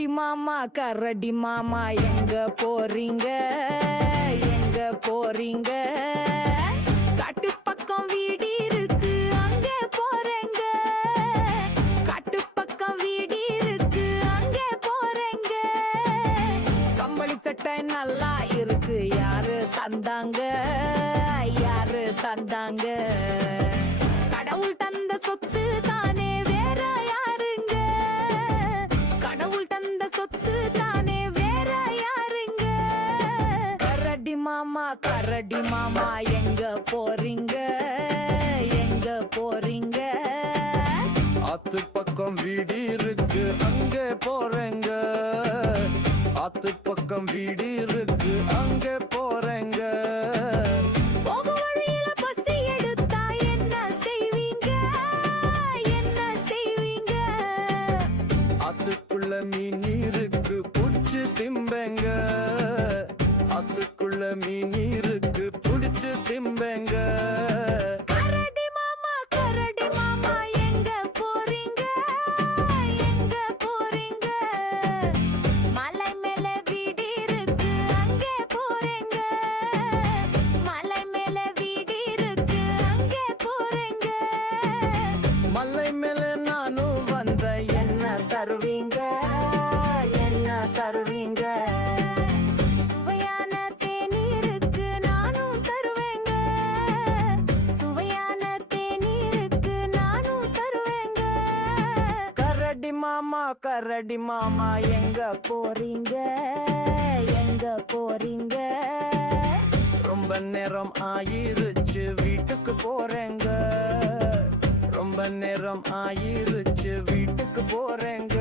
கரடி மாமா எங்க போறீங்க எங்க போறீங்க காட்டு பக்கம் வீடு இருக்கு அங்க போறேங்க காட்டு பக்கம் வீடு இருக்கு அங்க போறேங்க கம்பளி சட்டை நல்லா இருக்கு யாரு தந்தாங்க யாரு தந்தாங்க கடவுள் தந்த சொத்து தானே வேற யாருங்க கடவுள் தந்த சொத்து தானே வேற யாருங்க கரடி மாமா எங்க போறீங்க எங்க போறீங்க ஆத்து பக்கம் வீடு இருக்கு அங்க போறேங்க ஆத்து பக்கம் வீடு இருக்கு அங்க போறேங்க போக வழியில பசி எடுத்தா என்ன செய்வீங்க என்ன செய்வீங்க ஆத்துக்குள்ள மீன் இருக்கு புடிச்சு திம்பேங்க ஆத்துக்குள்ள மீன் இருக்கு புடிச்சு திம்பேங்க கரடி மாமா எங்க போறீங்க எங்க போறீங்க மலை மேல வீடு இருக்கு அங்க போறேங்க மலை மேல வீடு இருக்கு அங்க போறேங்க மலை மேல நானும் வந்த என்ன தருவீங்க என்ன தருவீங்க சுவையான தேநீருக்கு நானும் தருவேங்க சுவையான தேநீருக்கு நானும் தருவேங்க கரடி மாமா எங்க போறீங்க எங்க போறீங்க ரொம்ப நேரம் ஆயிருச்சு வீட்டுக்கு போறேங்க ரொம்ப நேரம் ஆயிருச்சு வீட்டுக்கு போறேங்க